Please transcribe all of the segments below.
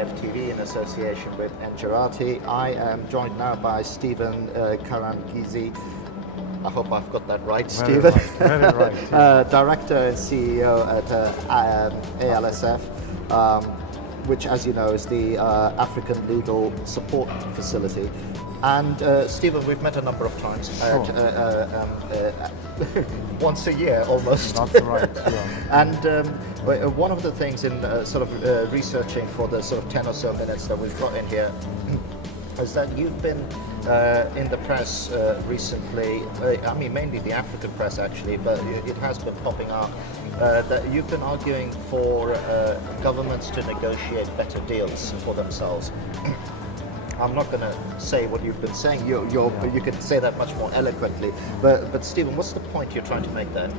AFTV in association with Modularity. I am joined now by Stephen Karangizi. I hope I've got that right, Stephen. Very right. Yeah. Director and CEO at ALSF, which, as you know, is the African Legal Support Facility. And Stephen, we've met a number of times, once a year almost. That's right. Yeah. And one of the things in researching for the sort of 10 or so minutes that we've got in here is that you've been in the press recently, I mean mainly the African press actually, but it has been popping up, that you've been arguing for governments to negotiate better deals for themselves. I'm not going to say what you've been saying, you could say that much more eloquently, but Stephen, what's the point you're trying to make there?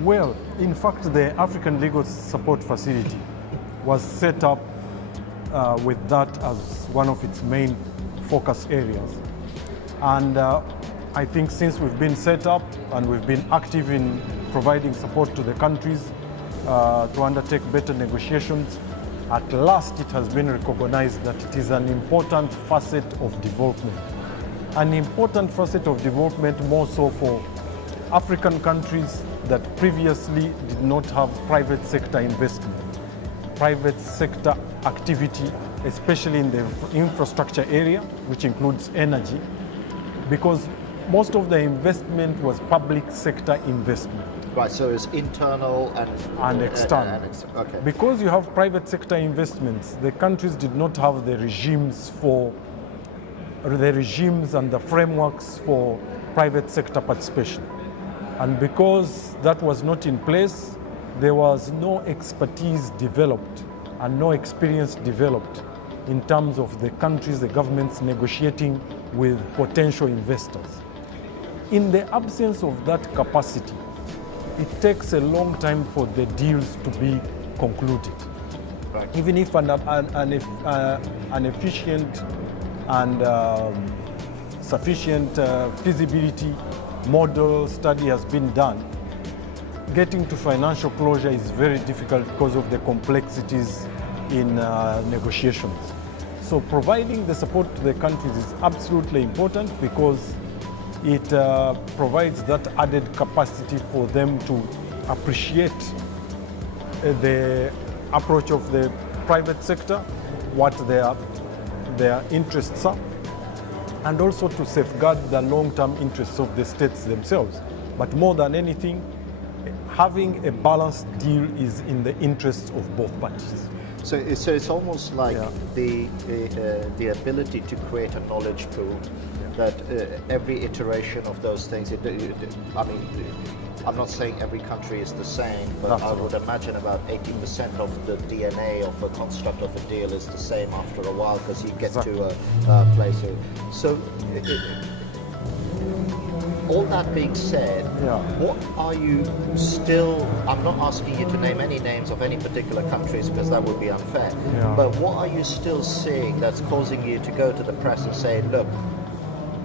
Well, in fact, the African Legal Support Facility was set up with that as one of its main focus areas. And I think since we've been set up and we've been active in providing support to the countries to undertake better negotiations, at last it has been recognized that it is an important facet of development. An important facet of development more so for African countries that previously did not have private sector investment, private sector activity, especially in the infrastructure area, which includes energy, because most of the investment was public sector investment. Right, so it's internal and external. Okay. Because you have private sector investments, the countries did not have the regimes and the frameworks for private sector participation. And because that was not in place, there was no expertise developed and no experience developed in terms of the countries, the governments negotiating with potential investors. In the absence of that capacity, it takes a long time for the deals to be concluded. Right. Even if an efficient and sufficient feasibility model study has been done, getting to financial closure is very difficult because of the complexities in negotiations. So providing the support to the countries is absolutely important because it provides that added capacity for them to appreciate the approach of the private sector, what their interests are, and also to safeguard the long-term interests of the states themselves. But more than anything, having a balanced deal is in the interests of both parties. So it's almost like the ability to create a knowledge pool, that every iteration of those things, I mean, I'm not saying every country is the same, but I would imagine about 80% of the DNA of a construct of a deal is the same after a while because you get to a place. So all that being said, what are you still, I'm not asking you to name any names of any particular countries because that would be unfair, but what are you still seeing that's causing you to go to the press and say, look,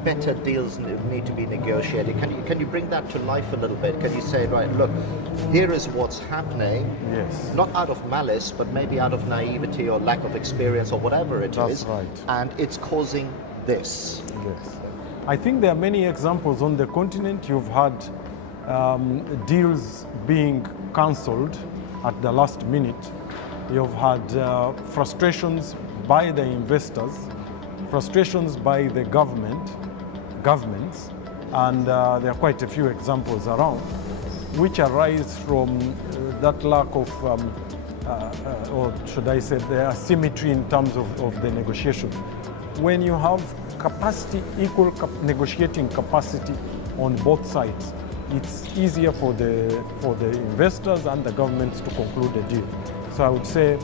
better deals need to be negotiated? Can you bring that to life a little bit? Can you say, right, look, here is what's happening, not out of malice, but maybe out of naivety or lack of experience or whatever it is, and it's causing this? Yes. I think there are many examples on the continent. You've had deals being cancelled at the last minute. You've had frustrations by the investors, frustrations by the governments, and there are quite a few examples around, which arise from that lack of, or should I say, the asymmetry in terms of the negotiation. When you have capacity, equal negotiating capacity on both sides, it's easier for the investors and the governments to conclude a deal. So I would say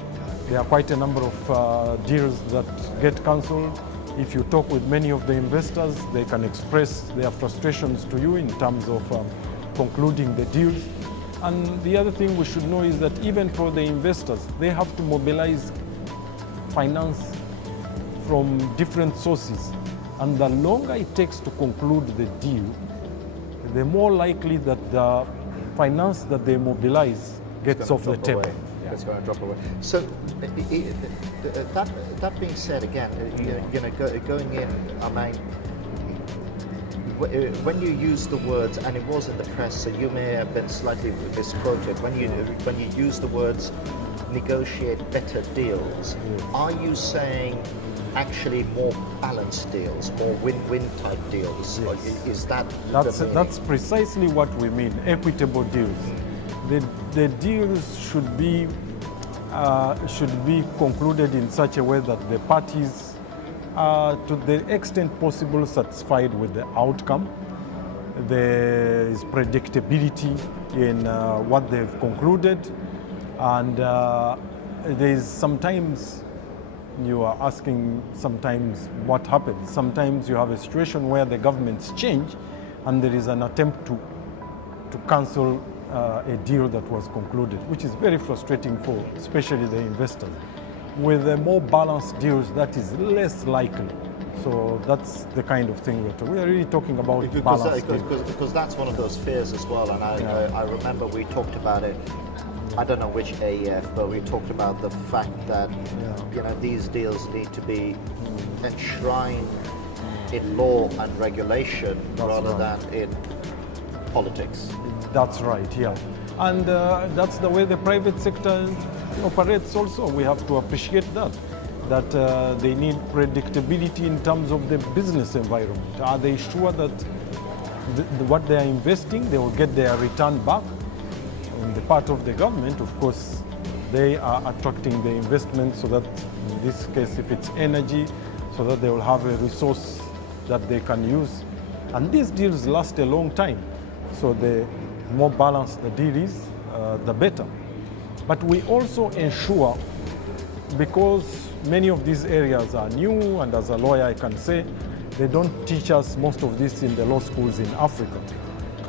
there are quite a number of deals that get cancelled. If you talk with many of the investors, they can express their frustrations to you in terms of concluding the deals. And the other thing we should know is that even for the investors, they have to mobilize finance from different sources. And the longer it takes to conclude the deal, the more likely that the finance that they mobilize gets off the table. it's going to drop away. So that being said, again, going in, I mean, when you use the words, and it was in the press, so you may have been slightly misquoted. When you use the words negotiate better deals, are you saying actually more balanced deals, more win-win type deals? Yes. Is that that's precisely what we mean? Equitable deals. The deals should be concluded in such a way that the parties are, to the extent possible, satisfied with the outcome. There is predictability in what they've concluded, and there is sometimes, you are asking sometimes what happens. Sometimes you have a situation where the governments change and there is an attempt to cancel a deal that was concluded, which is very frustrating for especially the investors. With the more balanced deals, that is less likely. So that's the kind of thing we're really talking about. Because that's one of those fears as well, and I remember we talked about it. I don't know which AEF, but we talked about the fact that these deals need to be enshrined in law and regulation rather than in politics. That's right, yeah. And that's the way the private sector operates also. We have to appreciate that they need predictability in terms of the business environment. Are they sure that what they are investing, they will get their return back? On the part of the government, of course, they are attracting the investment so that, in this case, if it's energy, so that they will have a resource that they can use. And these deals last a long time. So the more balanced the deal is, the better. But we also ensure, because many of these areas are new, and as a lawyer I can say, they don't teach us most of this in the law schools in Africa.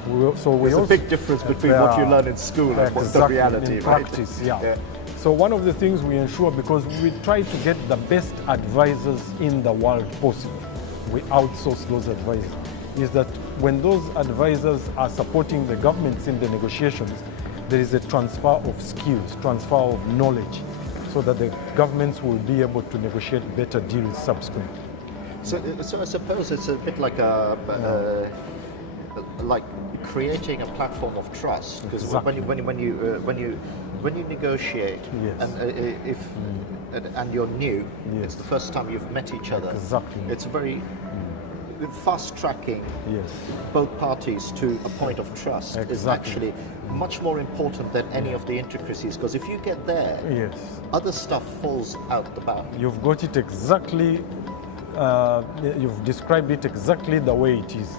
There's a big difference between what you learn in school and what's the reality, in practice, right? Yeah. So one of the things we ensure, because we try to get the best advisors in the world possible, we outsource those advisors, is that when those advisors are supporting the governments in the negotiations, there is a transfer of skills, transfer of knowledge, so that the governments will be able to negotiate better deals subsequently. So I suppose it's a bit like like creating a platform of trust, because exactly. when you negotiate, yes. and you're new, yes. it's the first time you've met each other. Exactly. It's very fast tracking yes. both parties to a point of trust is actually much more important than any of the intricacies, because if you get there, yes. other stuff falls out the back. You've got it exactly, you've described it exactly the way it is.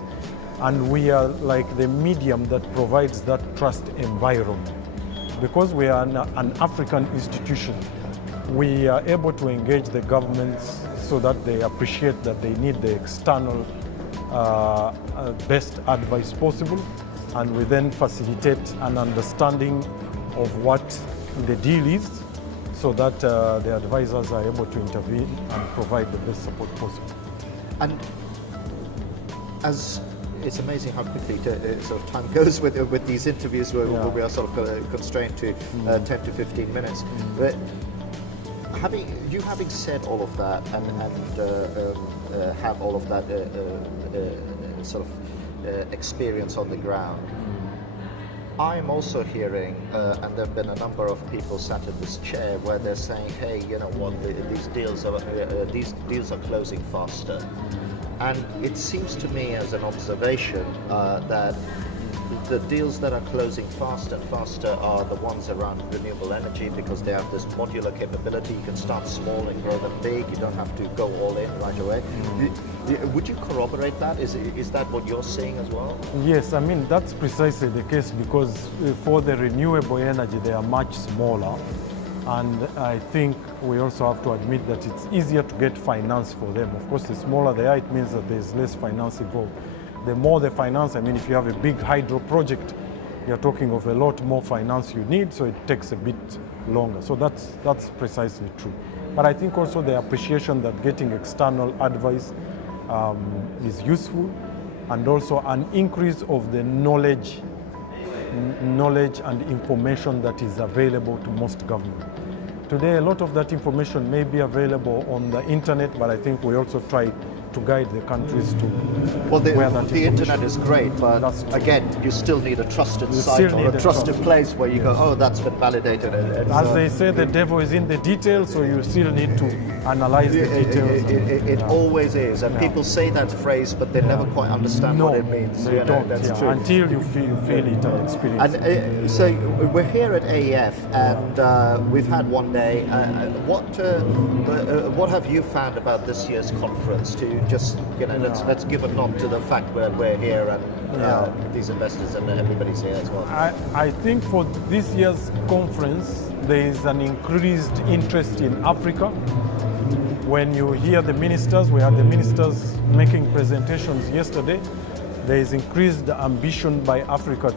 And we are like the medium that provides that trust environment. Because we are an African institution, we are able to engage the governments so that they appreciate that they need the external best advice possible, and we then facilitate an understanding of what the deal is, so that the advisors are able to intervene and provide the best support possible. And as it's amazing how quickly sort of time goes with these interviews where we are sort of constrained to 10 to 15 minutes. But having said all of that and have all of that sort of experience on the ground, I'm also hearing, and there have been a number of people sat in this chair where they're saying, "Hey, you know what? These deals are closing faster." And it seems to me, as an observation, that the deals that are closing faster and faster are the ones around renewable energy, because they have this modular capability. You can start small and grow them big. You don't have to go all in right away. Would you corroborate that? Is that what you're seeing as well? Yes, I mean, that's precisely the case, because for the renewable energy, they are much smaller. And I think we also have to admit that it's easier to get finance for them. Of course, the smaller they are, it means that there's less finance involved. The more the finance, I mean, if you have a big hydro project, you're talking of a lot more finance you need, so it takes a bit longer. So that's precisely true. But I think also the appreciation that getting external advice is useful, and also an increase of the knowledge knowledge and information that is available to most governments. Today, a lot of that information may be available on the internet, but I think we also try to guide the countries to Well, where that the internet is great, but That's true. again, you still need a trusted You site still or need a a trusted trust. place where you go, oh, that's been validated. And As so they say, the devil is in the details, so you still need to analyze the details. It always is, and Yeah. people say that phrase, but they never quite understand No, what it means. they You know, don't, that's yeah, true. until you feel it and experience And it. so we're here at AEF, and we've had one day. What have you found about this year's conference? To just let's give a nod to the fact that we're here and these investors and everybody's here as well. I think for this year's conference, there is an increased interest in Africa. When you hear the ministers, we had the ministers making presentations yesterday, there is increased ambition by Africa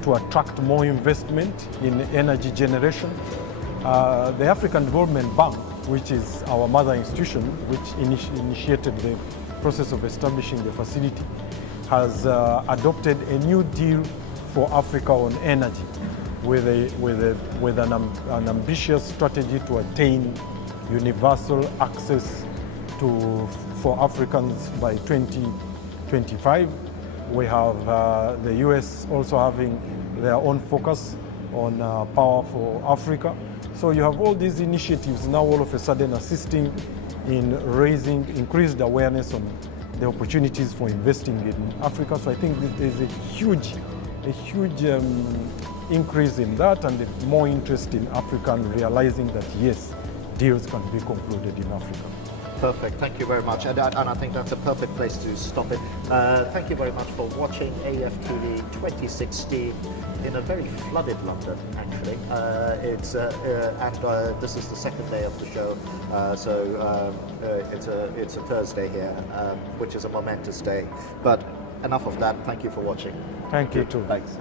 to attract more investment in energy generation. The African Development Bank, which is our mother institution, which initiated the process of establishing the facility, has adopted a new deal for Africa on energy with an ambitious strategy to attain universal access for Africans by 2025. We have the US also having their own focus on power for Africa. So you have all these initiatives now all of a sudden assisting in raising increased awareness on the opportunities for investing in Africa. So I think there's a huge increase in that, and more interest in Africa and realizing that yes, deals can be concluded in Africa. Perfect. Thank you very much. And I think that's a perfect place to stop it. Thank you very much for watching AFTV 2016 in a very flooded London, actually. This is the second day of the show, so it's a Thursday here, which is a momentous day. But enough of that. Thank you for watching. Thank you too. Thanks.